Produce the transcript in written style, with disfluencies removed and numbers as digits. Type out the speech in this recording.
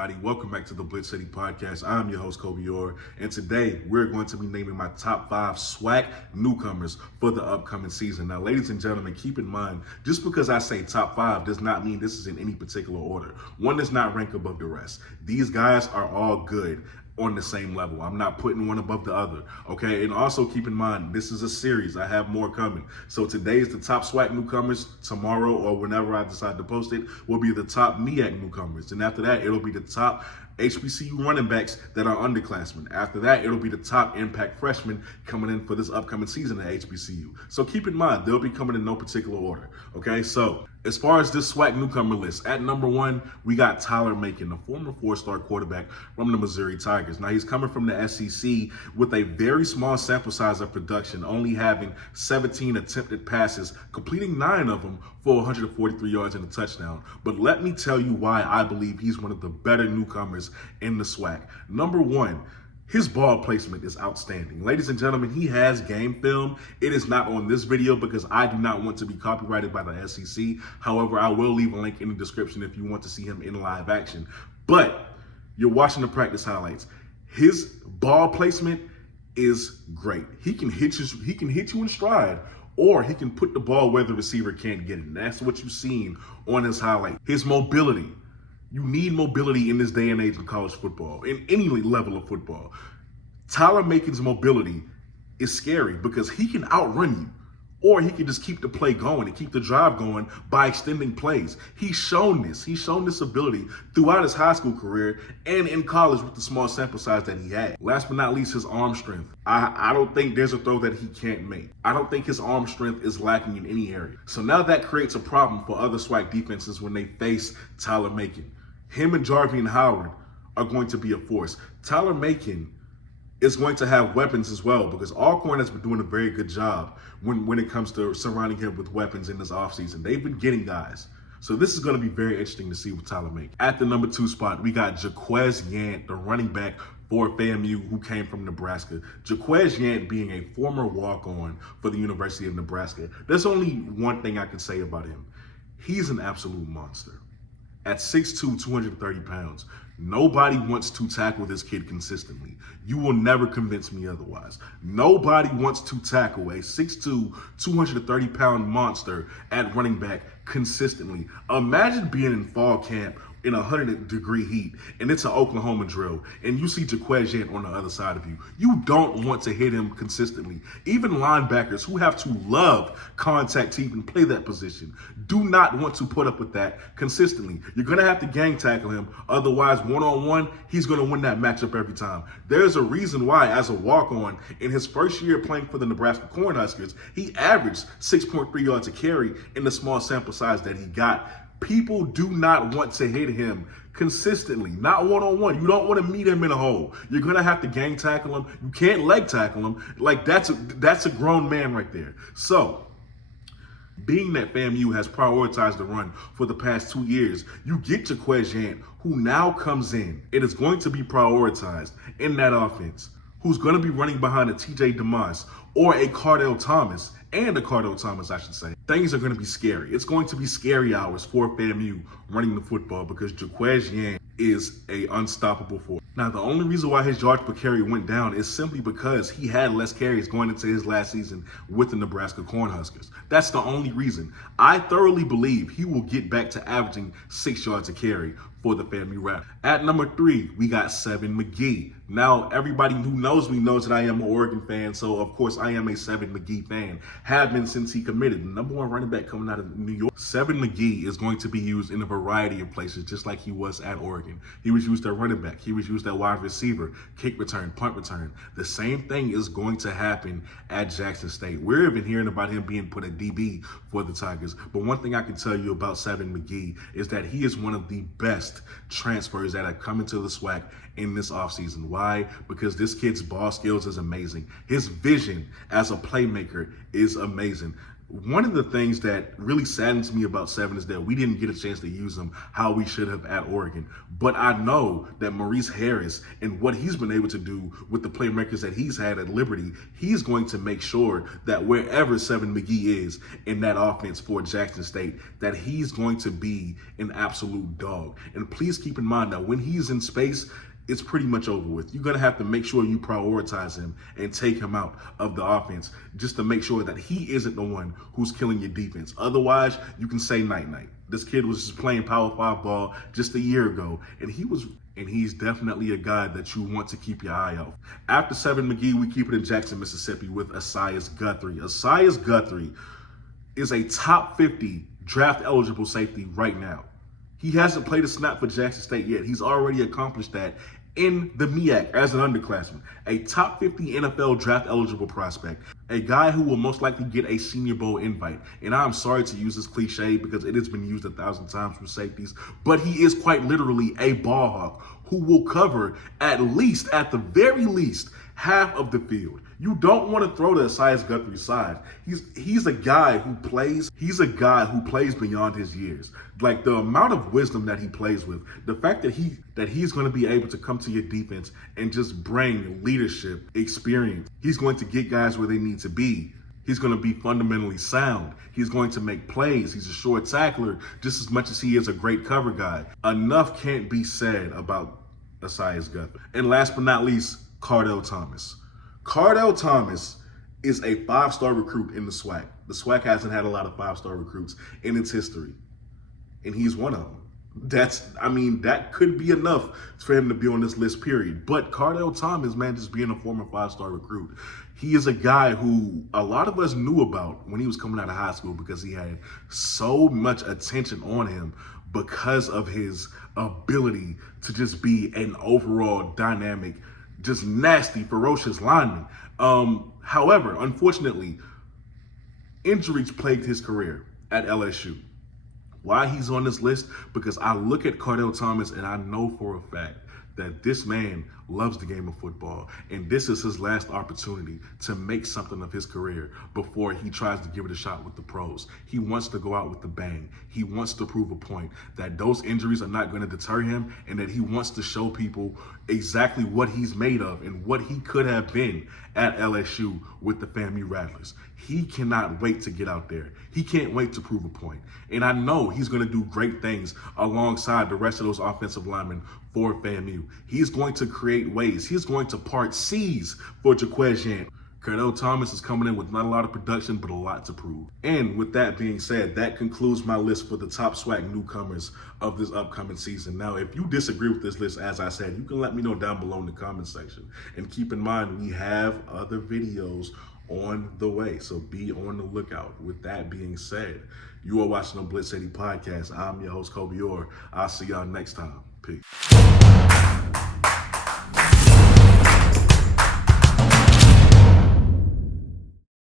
everybody? Welcome back to the BlitzCity Podcast. I'm your host, Kobe Orr, and today we're going to be naming my top 5 SWAC newcomers for the upcoming season. Now, ladies and gentlemen, keep in mind, just because I say top 5 does not mean this is in any particular order. One does not rank above the rest. These guys are all good on the same level. I'm not putting one above the other, okay? And also keep in mind, this is a series. I have more coming. So today is the top SWAC newcomers. Tomorrow or whenever I decide to post it will be the top MEAC newcomers. And after that, it'll be the top HBCU running backs that are underclassmen. After that, it'll be the top impact freshmen coming in for this upcoming season at HBCU. So keep in mind, they'll be coming in no particular order, okay? So as far as this SWAC newcomer list, at number 1, we got Tyler Macon, a former 4-star quarterback from the Missouri Tigers. Now, he's coming from the SEC with a very small sample size of production, only having 17 attempted passes, completing 9 of them for 143 yards and a touchdown. But let me tell you why I believe he's one of the better newcomers in the SWAC. Number 1, his ball placement is outstanding. Ladies and gentlemen, he has game film. It is not on this video because I do not want to be copyrighted by the SEC. However, I will leave a link in the description if you want to see him in live action. But you're watching the practice highlights. His ball placement is great. He can hit you in stride, or he can put the ball where the receiver can't get it. And that's what you've seen on his highlight. His mobility. You need mobility in this day and age in college football, in any level of football. Tyler Macon's mobility is scary because he can outrun you, or he can just keep the play going and keep the drive going by extending plays. He's shown this. He's shown this ability throughout his high school career and in college with the small sample size that he had. Last but not least, his arm strength. I don't think there's a throw that he can't make. I don't think his arm strength is lacking in any area. So now that creates a problem for other SWAC defenses when they face Tyler Macon. Him and Jarvian Howard are going to be a force. Tyler Macon is going to have weapons as well because Alcorn has been doing a very good job when it comes to surrounding him with weapons in this offseason. They've been getting guys. So this is going to be very interesting to see with Tyler Macon. At the number 2 spot, we got Quez Yant, the running back for FAMU who came from Nebraska. Quez Yant being a former walk-on for the University of Nebraska. There's only one thing I can say about him. He's an absolute monster. At 6'2", 230 pounds, nobody wants to tackle this kid consistently. You will never convince me otherwise. Nobody wants to tackle a 6'2", 230-pound monster at running back consistently. Imagine being in fall camp in 100-degree heat, and it's an Oklahoma drill, and you see Quez Yant on the other side of you. You don't want to hit him consistently. Even linebackers who have to love contact to even play that position do not want to put up with that consistently. You're going to have to gang tackle him. Otherwise, one-on-one, he's going to win that matchup every time. There's a reason why, as a walk-on, in his first year playing for the Nebraska Cornhuskers, he averaged 6.3 yards a carry in the small sample size that he got. People do not want to hit him consistently, not one-on-one. You don't want to meet him in a hole. You're going to have to gang tackle him. You can't leg tackle him. Like, that's a grown man right there. So, being that FAMU has prioritized the run for the past 2 years, you get Quez Yant, who now comes in. It is going to be prioritized in that offense, who's going to be running behind a TJ DeMoss or a Cardell Thomas, and a Cardell Thomas, I should say. Things are going to be scary. It's going to be scary hours for FAMU running the football because Quez Yant is a unstoppable force. Now, the only reason why his yards per carry went down is simply because he had less carries going into his last season with the Nebraska Cornhuskers. That's the only reason. I thoroughly believe he will get back to averaging 6 yards a carry for the FAMU Rap. At number 3, we got Seven McGee. Now, everybody who knows me knows that I am an Oregon fan, so of course I am a Seven McGee fan. Have been since he committed. The number 1 running back coming out of New York. Seven McGee is going to be used in a variety of places, just like he was at Oregon. He was used at running back. He was used at wide receiver, kick return, punt return. The same thing is going to happen at Jackson State. We're even hearing about him being put at DB for the Tigers. But one thing I can tell you about Seven McGee is that he is one of the best transfers that have come into the SWAC in this offseason. Why? Because this kid's ball skills is amazing. His vision as a playmaker is amazing. One of the things that really saddens me about Seven is that we didn't get a chance to use him how we should have at Oregon. But I know that Maurice Harris and what he's been able to do with the playmakers that he's had at Liberty, he's going to make sure that wherever Seven McGee is in that offense for Jackson State, that he's going to be an absolute dog. And please keep in mind that when he's in space, it's pretty much over with. You're going to have to make sure you prioritize him and take him out of the offense just to make sure that he isn't the one who's killing your defense. Otherwise, you can say night-night. This kid was just playing Power 5 ball just a year ago, and he's definitely a guy that you want to keep your eye out. After Seven McGee, we keep it in Jackson, Mississippi with Assius Guthrie. Assius Guthrie is a top 50 draft-eligible safety right now. He hasn't played a snap for Jackson State yet. He's already accomplished that in the MEAC as an underclassman. A top 50 NFL draft eligible prospect. A guy who will most likely get a Senior Bowl invite. And I'm sorry to use this cliche because it has been used 1,000 times for safeties, but he is quite literally a ball hawk who will cover at the very least, half of the field. You don't want to throw to Assius Guthrie's side. He's a guy who plays beyond his years. Like the amount of wisdom that he plays with, the fact that he's going to be able to come to your defense and just bring leadership, experience. He's going to get guys where they need to be. He's going to be fundamentally sound. He's going to make plays. He's a short tackler just as much as he is a great cover guy. Enough can't be said about Assius Guthrie. And last but not least, Cardell Thomas. Cardell Thomas is a 5-star recruit in the SWAC. The SWAC hasn't had a lot of 5-star recruits in its history, and he's one of them. That could be enough for him to be on this list, period. But Cardell Thomas, man, just being a former 5-star recruit, he is a guy who a lot of us knew about when he was coming out of high school because he had so much attention on him because of his ability to just be an overall dynamic, just nasty, ferocious lineman. However, unfortunately, injuries plagued his career at LSU. Why he's on this list? Because I look at Cardell Thomas and I know for a fact that this man loves the game of football, and this is his last opportunity to make something of his career before he tries to give it a shot with the pros. He wants to go out with the bang. He wants to prove a point that those injuries are not going to deter him, and that he wants to show people exactly what he's made of and what he could have been at LSU with the FAMU Rattlers. He cannot wait to get out there. He can't wait to prove a point. And I know he's going to do great things alongside the rest of those offensive linemen for FAMU. He's going to create ways. He's going to part seas for Jaquez. Cardell Thomas is coming in with not a lot of production, but a lot to prove. And with that being said, that concludes my list for the top SWAC newcomers of this upcoming season. Now, if you disagree with this list, as I said, you can let me know down below in the comment section. And keep in mind, we have other videos on the way, so be on the lookout. With that being said, you are watching the BlitzCity Podcast. I'm your host, Kobe Orr. I'll see y'all next time. Peace.